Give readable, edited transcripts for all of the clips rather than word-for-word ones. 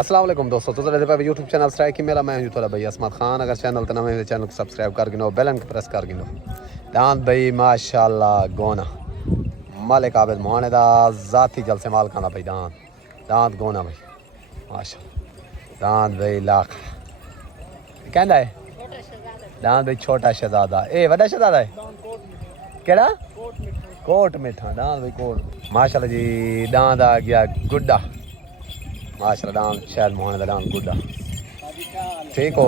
अस्सलाम वालेकुम दोस्तों, तो पे यूट्यूब चैनल स्ट्राइक की मेरा मैं हूं थोड़ा भाई असमत खान। अगर चैनल तो नवे चैनल को सब्सक्राइब कर गिनो, बेल आइकन प्रेस कर गिनो। दांत भाई माशाल्लाह गोना मालिक आबिद मोहने दा जाती जल से माल खाना भाई दांत गोना भाई माशाल्लाह। दांत भाई लाख कहना है दांत भाई छोटा शहजादा ए वड्डा शहजादा है केड़ा कोट मिठा दांत भाई कोट माशाल्लाह जी। दांत आ गया गुड्डा माशाल्लाह। दांत शायद मोहने दा दांत गुड्डा ठीक हो।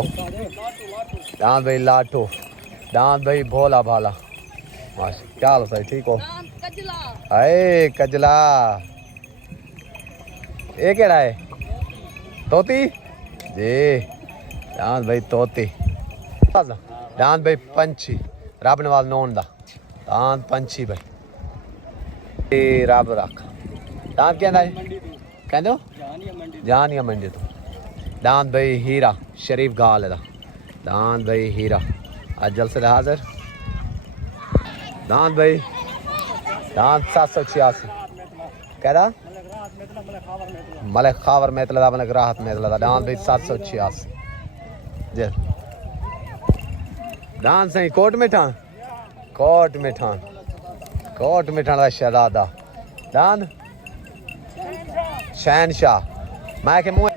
दांत भाई लाटो दांत भाई भोला भाला माशा क्या हाल सही ठीक हो। हाय कजला ये केड़ा है तोती जी। दांत भाई तोती दांत भाई पंछी रब नवाज नोन दा दांत पंछी भाई रब रख दांत कहना है कहते हो जानिया मंडी तो। दांत भाई हीरा शरीफ गाल दा दांत भाई हीरा अजल से हाजिर। दांत भाई दांत 786 कह रहा मलिक खावर मेतला मलिक राहत मेतला दांत भाई 786 जी। दांत सही कोट मिठान का शहजादा दांत शहनशाह मैं के मुँह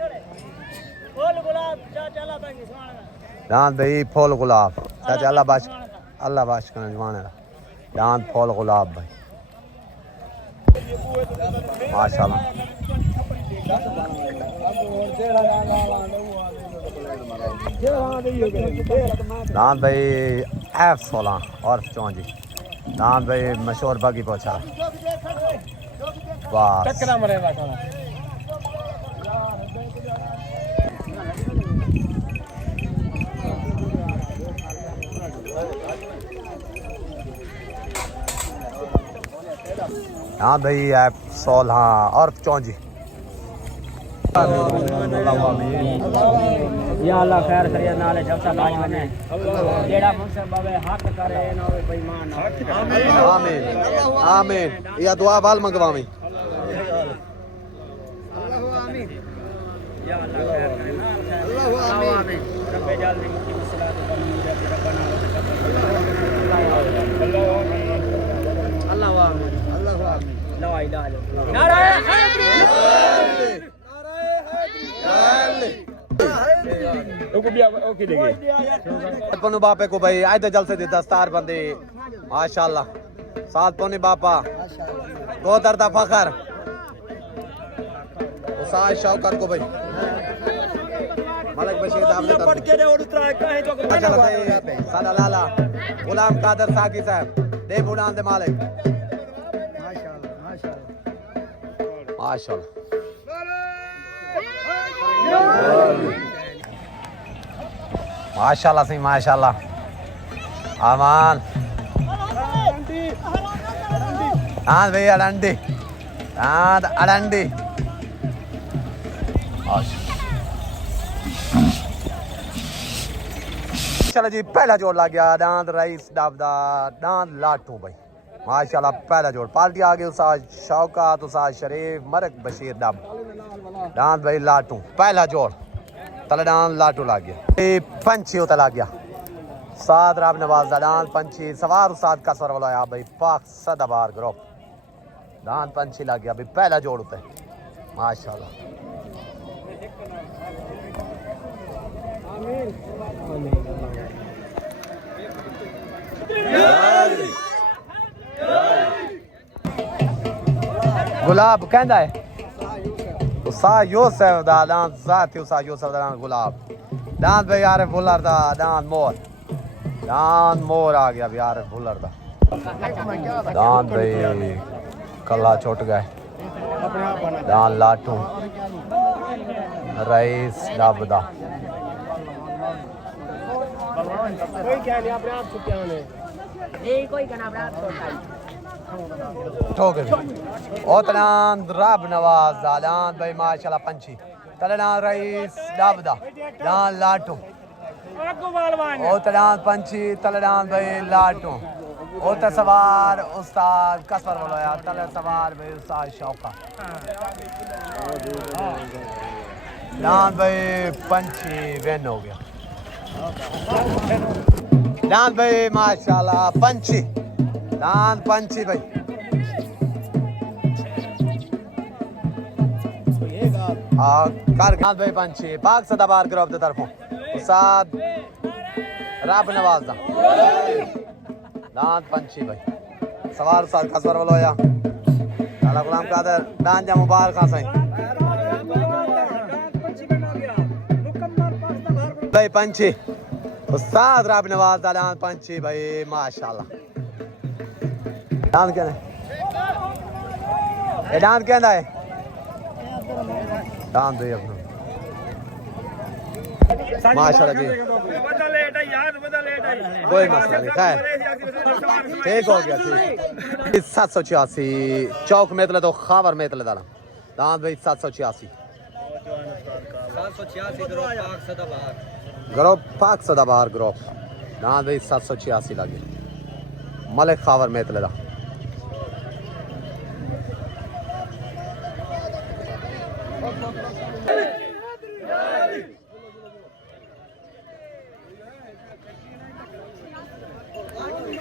दांत भाई फूल गुलाब चाचा अल्लाह बाश करने जवान है। दांत फूल गुलाब भाई माशाल्लाह। दांत भाई F16 और 54 दांत भाई मशहूर बागी पहुंचा बस। हाँ भाई F16 और 54 या अल्लाह खैर करिए नाले जबता बाज बने जेड़ा मुझसे बाबे हक करे ना होवे बेईमान ना होवे। आमीन आमीन या दुआ बाल मंगवावी या अल्लाह खैर करे ना अल्लाह आमीन रब्बे जालनी मुक्ति सलात रब्बना अल्लाह आमीन ला इलाहा इल्लल्लाह नारे हैदरी पन्नू बापे को भाई आयते जल से दस्तार बंदी माशाल्लाह। साथ पौनी बापा तो दर्दा फखर उसाद शौकत को भाई मलिक बशीर सादा लाला गुलाम कादर साकी साहब दे बुढ़ान दे मालिक माशाल्लाह। माशाल्लाह सही माशाल्लाह आमान हाँ भैया अडंडी हाँ अडंडी चलो जी पहला जोड़ लग गया दांत रईस डाबदा दांत लाटू भाई माशाल्लाह। पहला जोड़ पार्टी आ गई उसाद शौकत उसाद शरीफ मरक बशीर डब दांत भाई लाटू पहला जोड़ तलडान लाटू लग गया पंछी होता लग गया साद राब नवाज दान पंछी सवार उसाद का स्वर वाला भाई पाक सदाबार ग्रुप दान पंछी लग गया भाई पहला जोड़ होता है माशाल्लाह। गुलाब कहता है उसा यूसुफ दा दांत जाती उसा यूसुफ दा दांत गुलाब दांत भाई आरिफ भुल्लर दा दांत मोर आ गया भी आरिफ भुल्लर दा दांत भाई कल्ला छुट गए दांत लाटू रईस डब दा ठोक ओ तलान रब नवाज दान भाई माशाल्लाह पंछी तलान रईस डब दा दान लाटू ओ तलान पंछी तलान भाई लाटू ओ सवार उस्ताद कसर बोलो यार तले सवार भाई उस्ताद शौका दान भाई पंछी वेन हो गया दान भाई माशाल्लाह पंछी दान पंछी भाई कर दान भाई पंछी पाक सदाबार ग्रुप की तरफों उस्ताद रब नवाज दा दान पंछी भाई सवार उस्ताद कसवर वालो या अल्लाह गुलाम कादर दान जा मुबारक साईं भाई पंछी उस्ताद रब नवाज दा दान पंछी भाई माशाल्लाह दान क्या है ये दान क्या है दान दे अपना माशाल्लाह जी कोई मसला नहीं खैर ठीक हो गया ठीक 786 चौक मेतले तो खावर मेतले दाना दान भाई 786 ग्रुप पाक सदाबार ग्रुप दान भाई 786 लगे मलिक खावर मेतले दा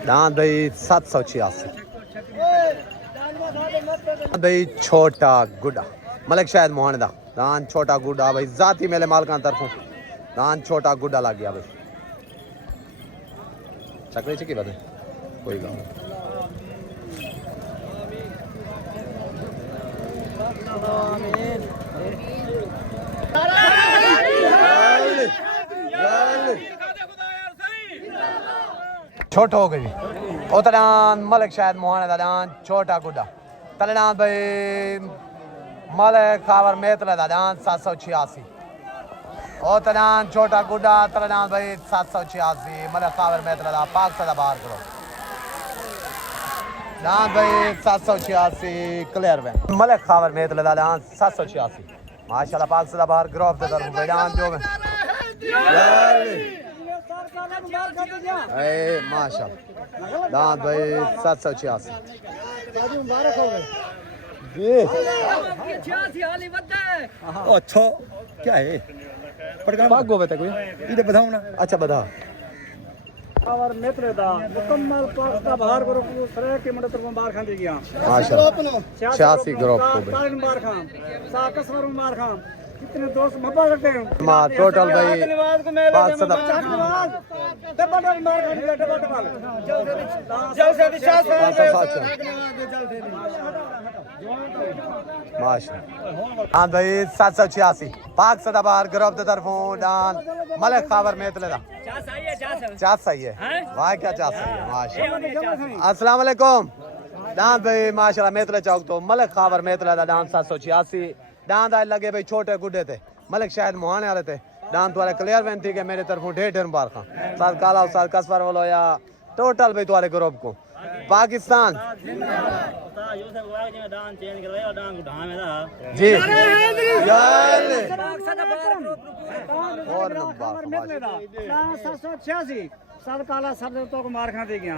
दान भाई 786 भाई छोटा गुड्डा मलिक शायद मोहन दा दान छोटा गुड्डा भाई जाती मेले मालकान तरफों दान छोटा गुड्डा लग गया भाई चकरी चकी बात है कोई गल छोटा हो गई उतरान मलिक शायद मोहन दा दान छोटा गुड्डा तलनान भाई मलिक खावर मेतले दा दान 786 उतरान छोटा गुड्डा तलनान भाई 786 मलिक खावर मेतले दा पाक सदाबार करो दान भाई 786 क्लियर वे मलिक खावर मेतले दा दान 786 माशाल्लाह पाक सदाबार ग्रुप दे तरफ बैडान जो ए माशाल्लाह दान भाई 786 अच्छा क्या है पाक गोवे तक कोई इधर बताओ ना अच्छा बता और मित्र दा मुकम्मल पाक का बाहर ग्रुप को सरे के मंडल तरफ बाहर खान दे गया माशाल्लाह 86 ग्रुप को पाक बाहर खान साकस वर बाहर खान कितने दोस्त मब्बा करते हैं मां टोटल भाई पाक सदा डबल मार खान डबल माशाल्लाह हां भाई 786 पाक सदाबार ग्रुप की तरफों दान मलिक खावर मेतले दा चाह सही है वाह क्या चाह सही है माशाल्लाह अस्सलाम वालेकुम दान भाई माशाल्लाह मेतले चौक तो मलिक खावर मेतले दा दान 786 दान दा लगे भाई छोटे गुड्डे थे मलिक शायद मुहाने वाले थे दान तुम्हारे क्लियर वेन थी कि मेरे तरफों ढेर बार खां साथ काला साथ कसवर वालो या टोटल भाई तुम्हारे ग्रुप को पाकिस्तान जी और नंबर सब काला सब तो को मार खा दे गया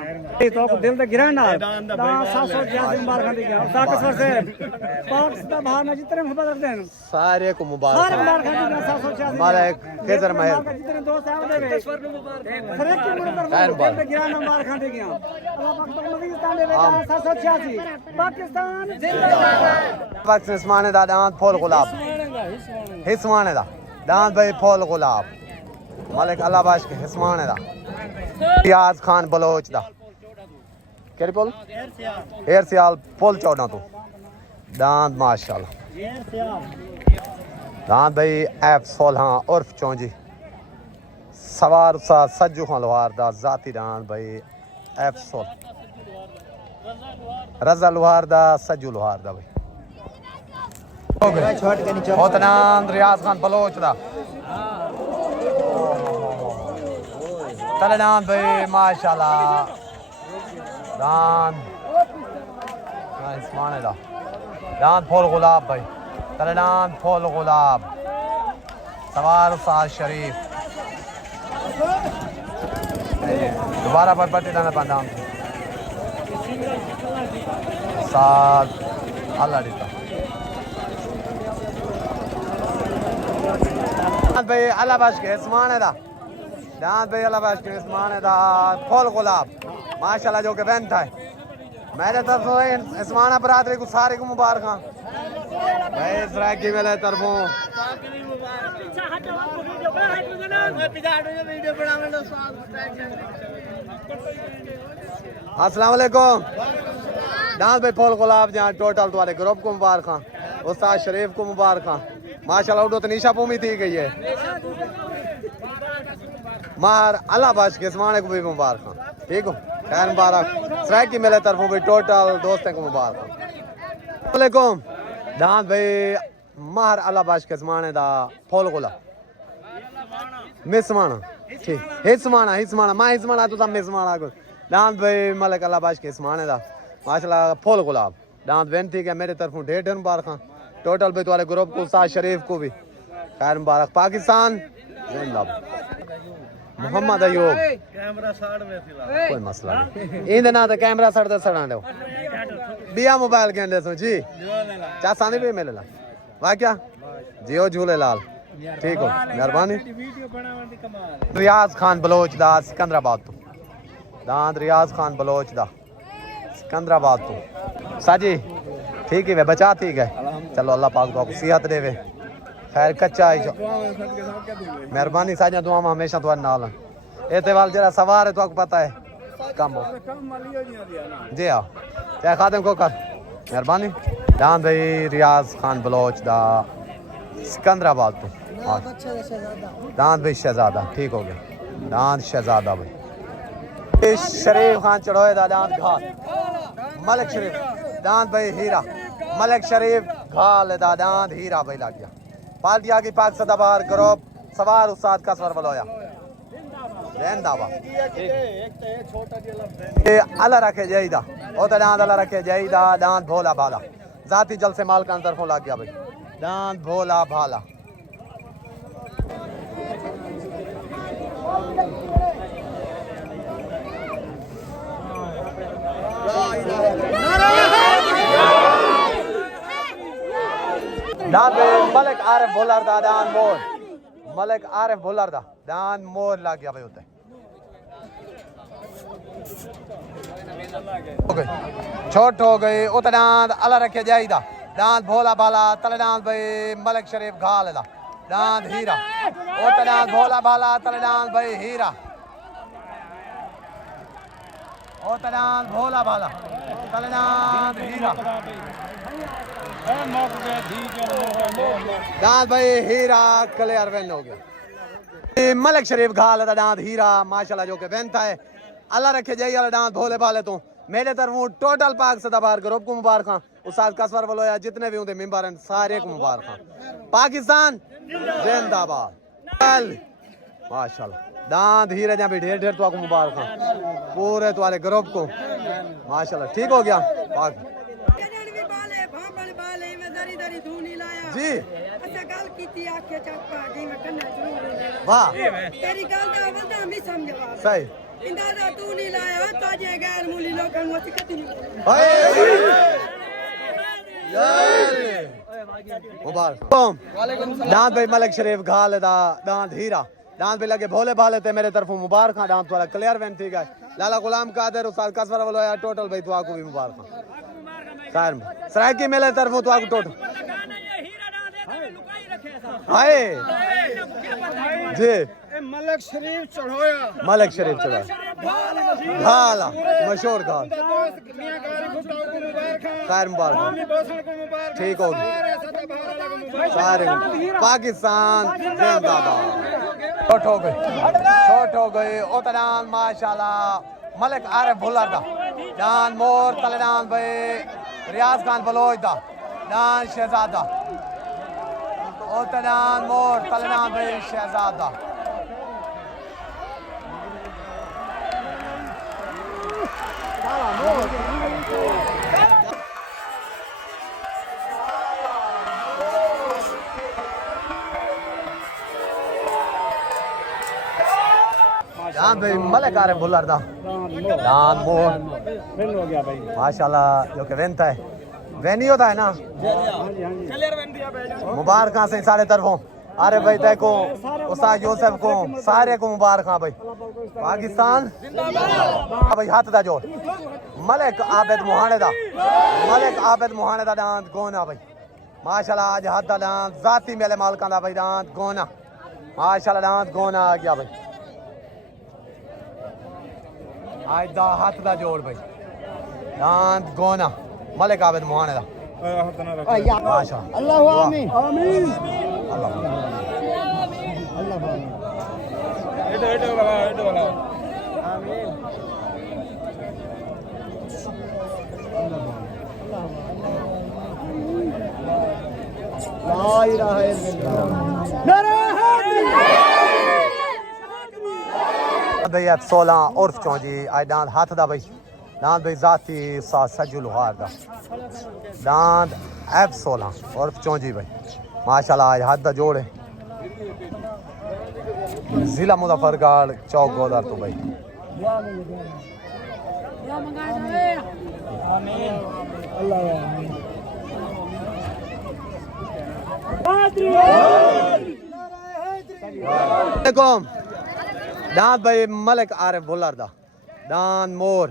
तो को दिल ते गिरा ना 786 मार खा दे गया साकस से पाक दा बाहर ना जितने मोहब्बत करते हैं सारे को मुबारक मार खा दे 786 मारे केसर महल जितने दोस्त आए दे हर एक को दिल ते गिरा ना मार खा दे गया अल्लाह पाक तो पाकिस्तान दे 786 पाकिस्तान जिंदाबाद पाक उस्माने दा दांत फूल गुलाब हिस्माने दा दांत भाई फूल गुलाब मलिक अल्लाह बाश के हिस्माने दा रियाज खान बलोच दा केरी पुल एर सियाल पुल 14 तो दांत माशाल्लाह दांत भाई एफ 16 उर्फ चौंजी सवार सा सज्जू खान लोहार दा जाती दांत भाई एफ 16 रजा लोहार दा सज्जू लोहार दा भाई उतना रियाज खान बलोच दा तलनान भाई माशाल्लाह दान इस्माने दा दान फूल गुलाब भाई तलनान फूल गुलाब सवार साज शरीफ दोबारा पर पट्टी दाना पंदाम साथ अल्लाह दिता भाई अल्लाह बख्श के इस्मान है दा दांत भाई अल्लाह बख्श के इस्मान है दा फुल गुलाब माशाल्लाह जो के बेंट है मेरे तरफ से इस्मान बरादरी को सारे को मुबारक भाई इसराइल की मेरे तरफों अस्सलाम वालेकुम दांत भाई फुल गुलाब जहाँ टोटल तुम्हारे ग्रुप को मुबारक उस्ताद शरीफ को मुबारक माशाल्लाह उठो तो निशा पूमी थी गई है मार अल्लाह बख्श के इस्मान को भी मुबारक ठीक हो खैर मुबारक इसराइल की मेरे तरफों भी टोटल दोस्तों को मुबारक वालेकुम दांत भाई मार अल्लाह बख्श के इस्मान दा फुल गुलाब मिसमाना ठीक हिस्माना मां हिस्माना तो सब मिसमाना को दांत भाई मलिक अल्लाह बख्श के इस्मान दा माशाल्लाह फुल गुलाब दांत बेनती है मेरे तरफों ढेर ढेर मुबारक टोटल भी तुम्हारे ग्रुप को उस्ताद शरीफ को भी खैर मुबारक पाकिस्तान जिंदाबाद मोहम्मद अयूब कैमरा साइड में फिलहाल कोई मसला नहीं इंदे ना तो कैमरा सड़ दे सड़ा दो बिया मोबाइल के अंदर जी चा सानी भी मिले ला वाह क्या जियो झूलेलाल ठीक हो मेहरबानी रियाज खान बलोच दा सिकंदराबाद तो दांत रियाज खान बलोच दा सिकंदराबाद तो साजी ठीक है वे बचा ठीक है चलो अल्लाह पाक तो आपको सेहत देवे खैर कच्चा है मेहरबानी साजा दुआ में हमेशा तुम्हारे नाल एतवाल जरा सवार है तो आपको पता है कम हो जी हाँ चाहे खादम को कर मेहरबानी दान भाई रियाज खान बलोच दा सिकंदराबाद तो दान भाई शहजादा ठीक हो गया दान शहजादा भाई शरीफ खान चढ़ोए दा दान घाट मलिक शरीफ दांत भाई हीरा मलिक शरीफ घाल दा दांत हीरा भाई लग गया पार्टिया की पाक सदाबार ग्रुप सवार उस्ताद का स्वर बलोया जिंदाबाद अल्लाह रखे जाईदा ओ तो दांत अल्लाह रखे जाईदा दांत भोला भाला जाती जल से माल का अंदर लग गया भाई दांत भोला भाला मलिक आरिफ भुल्लर दा दान मोर मलिक आरिफ भुल्लर दा दान मोर लग गया भाई होते छोट हो गई उत दांत अल्लाह रखे जाईदा दांत भोला भाला तले दांत भाई मलिक शरीफ घाल दा दांत हीरा उत दांत भोला भाला तले दांत भाई हीरा उत दांत भोला भाला तले दांत हीरा दांत भाई हीरा क्लियर वेन हो गया मलिक शरीफ घाल दा दांत हीरा माशाल्लाह जो के बेनता है अल्लाह रखे जाइए अल्लाह दांत भोले भाले तो मेरे तरफ टोटल पाक सदाबार ग्रुप को मुबारक उस्ताद कसवर बलोया जितने भी होंगे मेंबर हैं सारे को मुबारक पाकिस्तान जिंदाबाद माशाल्लाह दांत हीरे जहाँ भी ढेर ढेर तो आपको मुबारक पूरे तुम्हारे ग्रुप को माशाल्लाह ठीक हो गया पाक जी वाह तेरी गल दा वंदा मी समझवा सही इंदा दा तू नहीं लाया ताजे गैर मूली लोकां नु असि कति नहीं मुबारक दांत भाई मलिक शरीफ घाल दा दांत हीरा दांत भी लगे भोले भाले थे मेरे तरफ मुबारक दांत वाला क्लियर वेन थी गए लाला गुलाम कादर उस्ताद कसवर वाला टोटल भाई तो आपको भी मुबारक खैर सराय की मेरे तरफ तो आपको टोटल हाय जी मलिक शरीफ चढ़ोया मलिक शरीफ चढ़ोया घाला मशहूर घाल खैर मुबारक ठीक होगी सारे पाकिस्तान जिंदाबाद छोट हो गए उतरान माशाल्लाह मलिक आरिफ भुल्लर दा दान मोर तलेदान भाई रियाज खान बलोच दा दान शहजादा उतरान मोर तलेदान भाई शहजादा दान भाई मलिक आरिफ भुल्लर दा दान मोर हो गया भाई माशाल्लाह जो के वेंता है वेनी होता है ना मुबारक से सारे तरफों अरे भाई देखो उस्ताद यूसुफ को सारे को मुबारक भाई। पाकिस्तान भाई हाथ दा जोड़ मलिक आबिद मुहाने दा डांस गोना भाई माशाल्लाह। आज हाथ दा डांस जाती मेले मालकां दा भाई डांस गोना माशाल्लाह डांस गोना आ गया भाई। आज दा हाथ दा जोड़ भाई डांस गोना मलिक आबिद मुहाने दा माशाल्लाह। अल्लाह आमीन आमीन भाई F16 उर्फ चौंजी आज डांद हाथ दा भाई डांद भाई जाती सा सजू लुहार दा डांद F16 उर्फ चौंजी भाई माशाल्लाह आज हाथ दा जोड़ है। जिला मुजफ्फरगढ़ चौक गोदार तो भाई डांद भाई मलिक आरिफ बुलर दा डांद मोर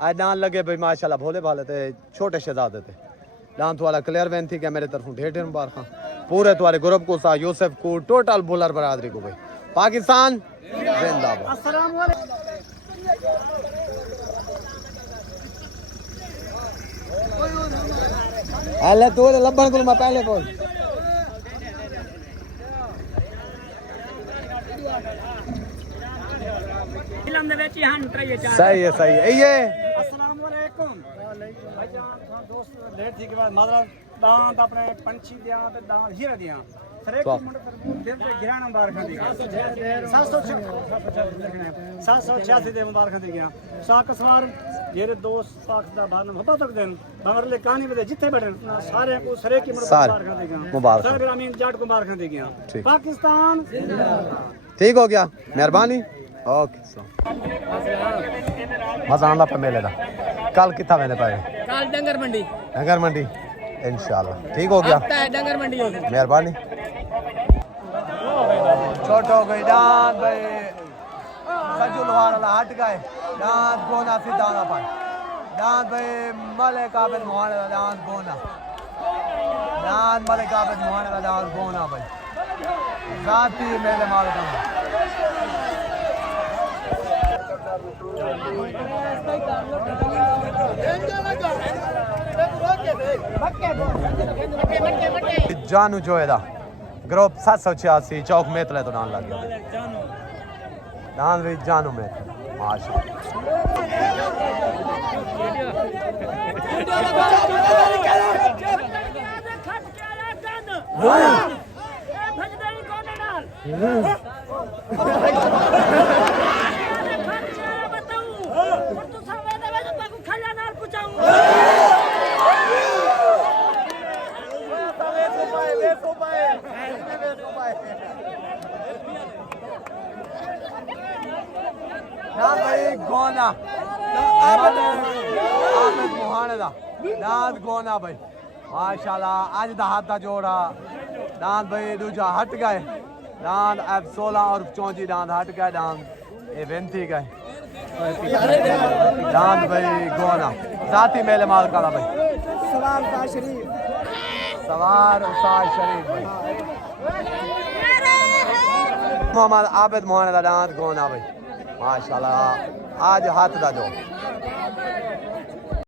आज डांद लगे भाई माशाल्लाह भोले भाले थे छोटे शहजादे थे डांद वाला क्लियर वैन थी क्या मेरे तरफों ढेर ढेर मुबारक पूरे तुम्हारे ग्रुप को सा यूसुफ को टोटल बुलर बरादरी को भाई पाकिस्तान जिंदाबाद। अस्सलाम वालेकुम अल्लाह तो लब्बन को मैं पहले बोल फिल्म दे विच हन ट्राई चार सही है ये अस्सलाम वालेकुम भाईजान दोस्त लेट थी के बाद मादरा दांत अपने पंछी दियां ते दांत हीरा दियां सरेक मुंडे पर दिल ते गिराना मुबारक दी 786 दे मुबारक दी गया साकसवार जेरे दोस्त पाक दा बार मोहब्बत तक दिन मगर ले कहानी में जिथे बैठे सारे को सरेक की मुबारक दी गया मुबारक साबिर अमीन जाट को मुबारक दी गया पाकिस्तान जिंदाबाद। ठीक हो गया मेहरबानी ओके मजा आंदा पे मेले दा कल कितना मैंने पाए काल डंगर मंडी इंशाल्लाह ठीक हो गया डंगर मंडी हो मेहरबानी। छोटो गई डांस भाई सजू लोहार वाला हट गए डांस गोना सीधा ना पाए डांस भाई मलिक आबिद मुहाने वाला dance gonna dance Malik Abid मुहाने वाला डांस गोना भाई जाती मेले माल का जानू जो है ग्रुप 786 चौक मेतले तो डांस लग गया डांस भी जानू में गोना आबिद मुहाने दा डांस गोना भाई माशाल्लाह आज दा हाथ दा जोड़ा डांस भाई दूजा हट गए डांस F16 और चौंजी डांस हट गए डांस ये वेंती गए डांस भाई गोना जाती मेले माल का भाई सवार उस्ताद शरीफ भाई मोहम्मद आबिद मुहाने दा डांस गोना भाई माशाल्लाह आज हाथ दा जो